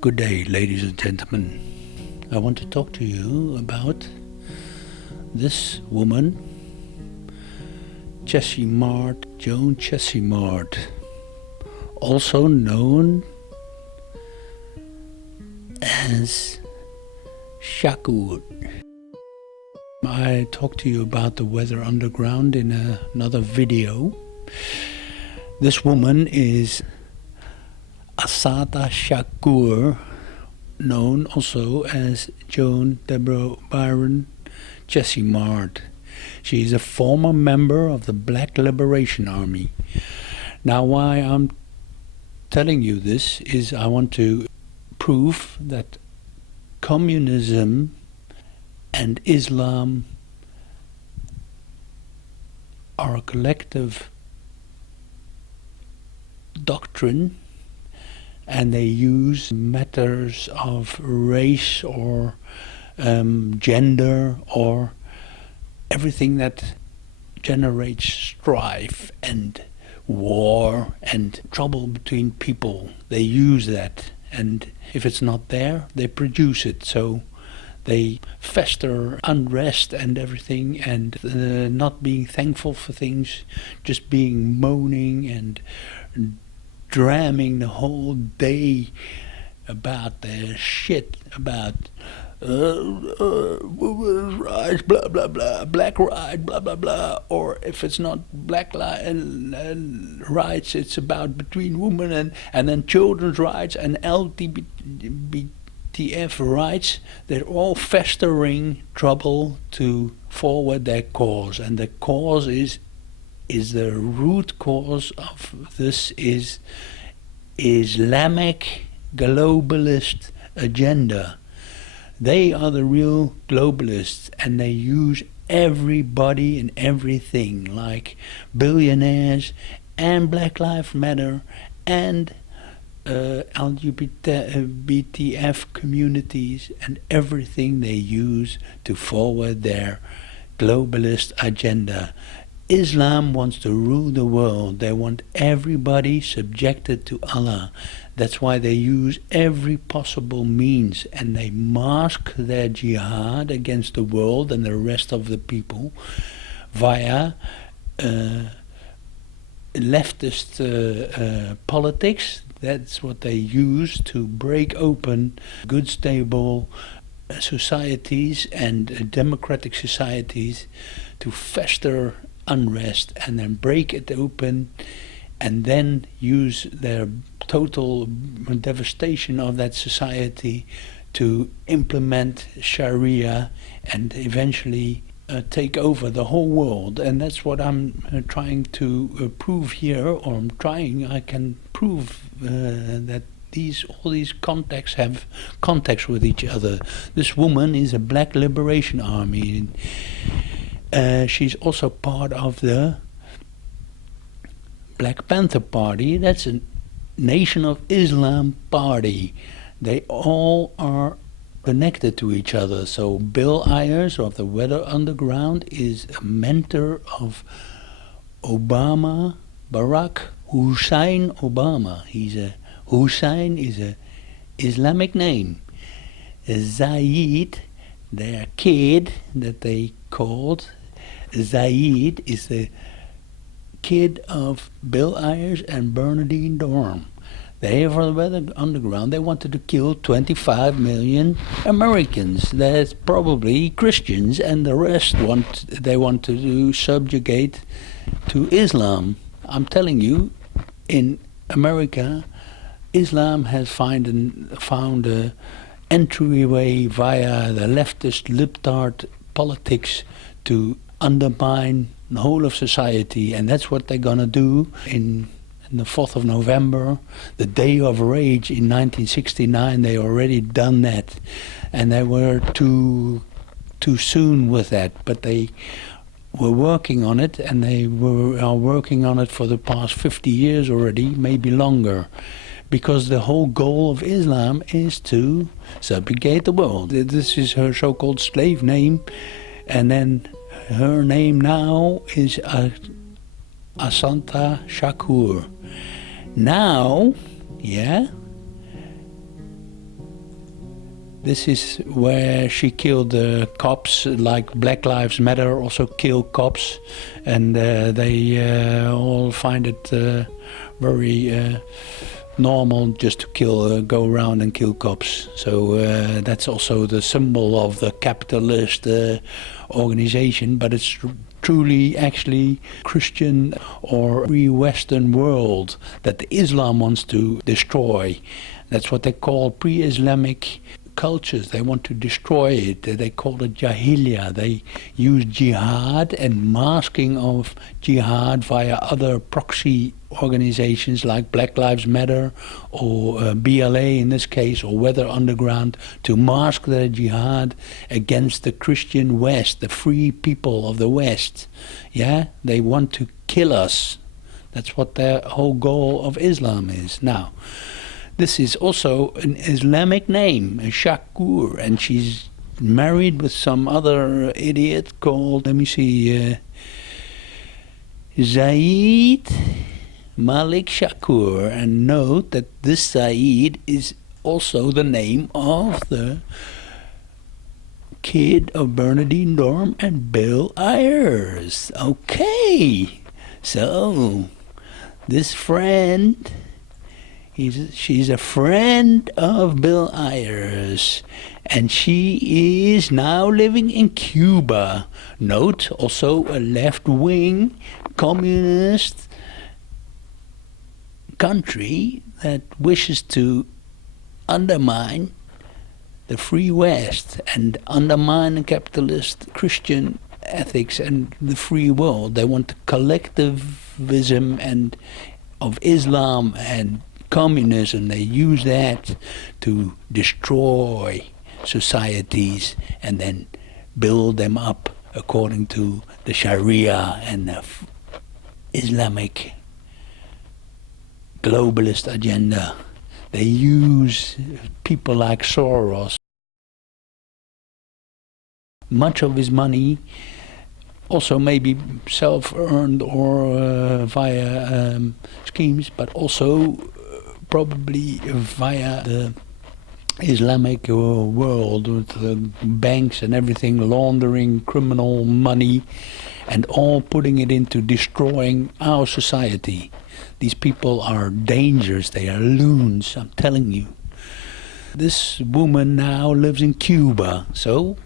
Good day, ladies and gentlemen. I want to talk to you about this woman, Joan Chesimard, also known as Shakur. I talked to you about the Weather Underground in another video. This woman is Assata Shakur, known also as Joan Deborah Byron Chesimard. She is a former member of the Black Liberation Army. Now, why I'm telling you this is I want to prove that communism and Islam are a collective doctrine, and they use matters of race or gender or everything that generates strife and war and trouble between people. They use that, and if it's not there, they produce it. So they fester unrest and everything, and not being thankful for things, just being moaning and dramming the whole day about their shit, about women's rights, blah blah blah, black rights, blah blah blah, or if it's not black rights, it's about between women and then children's rights and LGBTF rights. They're all festering trouble to forward their cause, and the cause is the root cause of this is Islamic globalist agenda. They are the real globalists, and they use everybody and everything, like billionaires and Black Lives Matter and LGBTF communities, and everything they use to forward their globalist agenda. Islam wants to rule the world. They want everybody subjected to Allah. That's why they use every possible means, and they mask their jihad against the world and the rest of the people via leftist politics. That's what they use to break open good, stable societies and democratic societies, to fester unrest and then break it open, and then use their total devastation of that society to implement Sharia and eventually take over the whole world. And that's what I'm trying to prove here, or I can prove that all these contexts have context with each other. This woman is a Black Liberation Army. She's also part of the Black Panther Party. That's a Nation of Islam party. They all are connected to each other. So Bill Ayers of the Weather Underground is a mentor of Obama, Barack Hussein Obama. Hussein is a Islamic name. Zayed, their kid that they called Zayed, is the kid of Bill Ayers and Bernardine Dorn. They, for the Weather Underground, they wanted to kill 25 million Americans. That's probably Christians, and the rest they want to subjugate to Islam. I'm telling you, in America, Islam has found an entryway via the leftist libtard politics to undermine the whole of society, and that's what they're gonna do in the 4th of November, the Day of Rage in 1969. They already done that, and they were too soon with that, but they were working on it, and they are working on it for the past 50 years already, maybe longer, because the whole goal of Islam is to subjugate the world. This is her so-called slave name, and then her name now is Asanta Shakur. Now, yeah, this is where she killed cops, like Black Lives Matter also kill cops, and they all find it very normal just to kill, go around and kill cops. So that's also the symbol of the capitalist organization, but it's truly actually Christian or free Western world that the Islam wants to destroy. That's what they call pre-Islamic cultures. They want to destroy it. They call it jahiliyyah. They use jihad and masking of jihad via other proxy organizations like Black Lives Matter or BLA in this case, or Weather Underground, to mask their jihad against the Christian West, the free people of the West. Yeah, they want to kill us. That's what their whole goal of Islam is. Now, this is also an Islamic name, Shakur, and she's married with some other idiot called, let me see, Zaid Malik Shakur. And note that this Zaid is also the name of the kid of Bernardine Dorm and Bill Ayers. Okay, so this friend, she's a friend of Bill Ayers, and she is now living in Cuba. Note, also a left-wing communist country that wishes to undermine the free West and undermine the capitalist Christian ethics and the free world. They want collectivism and of Islam and communism. They use that to destroy societies and then build them up according to the Sharia and the Islamic globalist agenda. They use people like Soros. Much of his money also maybe self-earned or via schemes, but also probably via the Islamic world with banks and everything, laundering criminal money and all putting it into destroying our society. These people are dangerous, they are loons, I'm telling you. This woman now lives in Cuba, so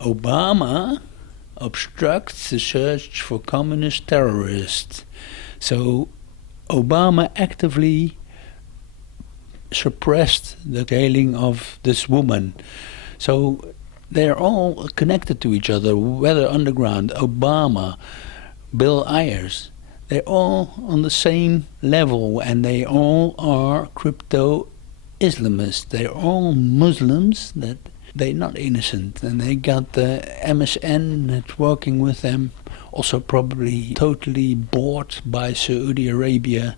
Obama obstructs the search for communist terrorists. So Obama actively suppressed the killing of this woman. So they're all connected to each other. Weather Underground, Obama, Bill Ayers, they're all on the same level, and they all are crypto Islamists. They're all Muslims that they're not innocent, and they got the MSN that's working with them, also probably totally bought by Saudi Arabia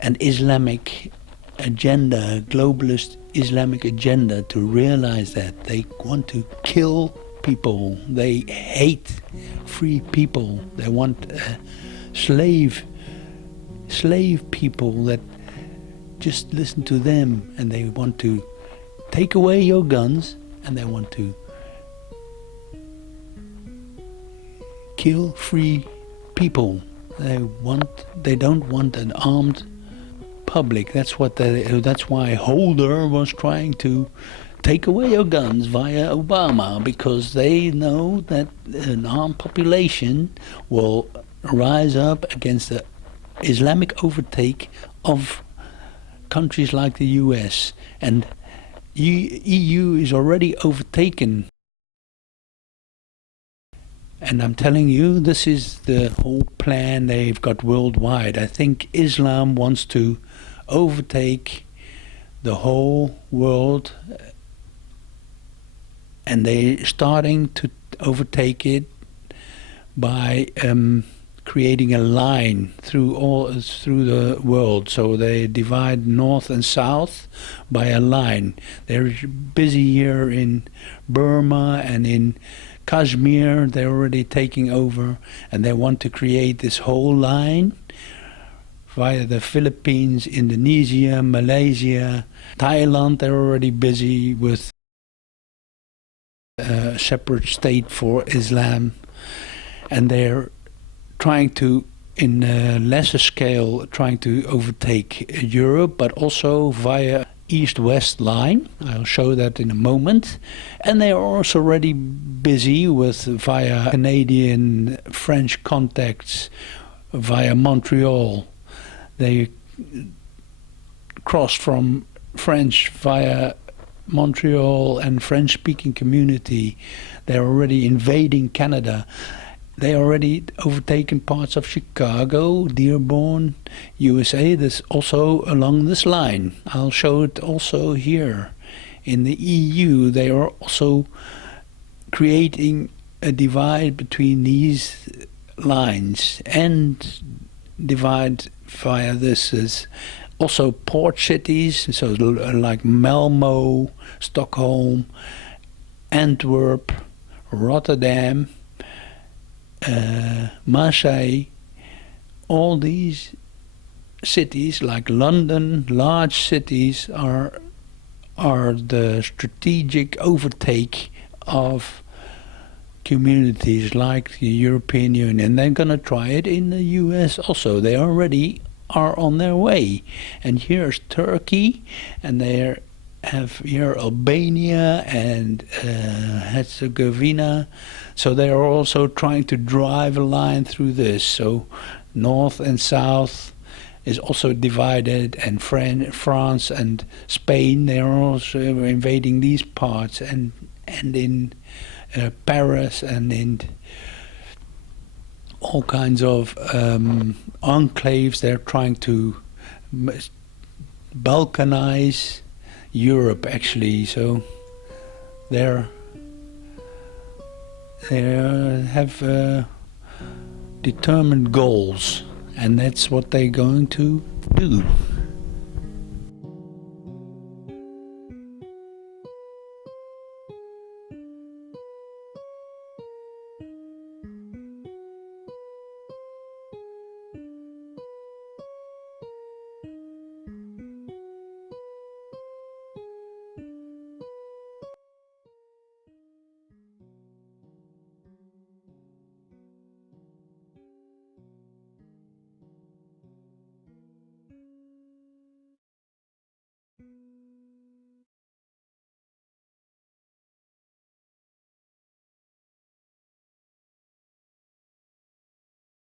and Islamic agenda, globalist Islamic agenda, to realize that they want to kill people. They hate free people. They want slave people that just listen to them, and they want to take away your guns, and they want to kill free people. They don't want an armed public. That's why Holder was trying to take away your guns via Obama, because they know that an armed population will rise up against the Islamic overtake of countries like the US, and EU is already overtaken. And I'm telling you, this is the whole plan they've got worldwide. I think Islam wants to overtake the whole world, and they're starting to overtake it by creating a line through the world. So they divide north and south by a line. They're busy here in Burma and in Kashmir, they're already taking over, and they want to create this whole line via the Philippines, Indonesia, Malaysia, Thailand. They're already busy with a separate state for Islam, and they're trying to, in a lesser scale, trying to overtake Europe, but also via east-west line. I'll show that in a moment. And they are also already busy with via Canadian French contacts via Montreal. They crossed from French via Montreal and French-speaking community. They're already invading Canada. They already overtaken parts of Chicago, Dearborn, USA. This also along this line. I'll show it also here. In the EU, they are also creating a divide between these lines and divide via this is also port cities, so like Malmo, Stockholm, Antwerp, Rotterdam, Marseille. All these cities, like London, large cities, are the strategic overtake of communities like the European Union. They're going to try it in the US also. They already are on their way. And here's Turkey, and they have here Albania and Herzegovina. So they are also trying to drive a line through this. So north and south is also divided, and France and Spain, they are also invading these parts, and in Paris and in all kinds of enclaves. They're trying to balkanize Europe, actually. So they have determined goals, and that's what they're going to do.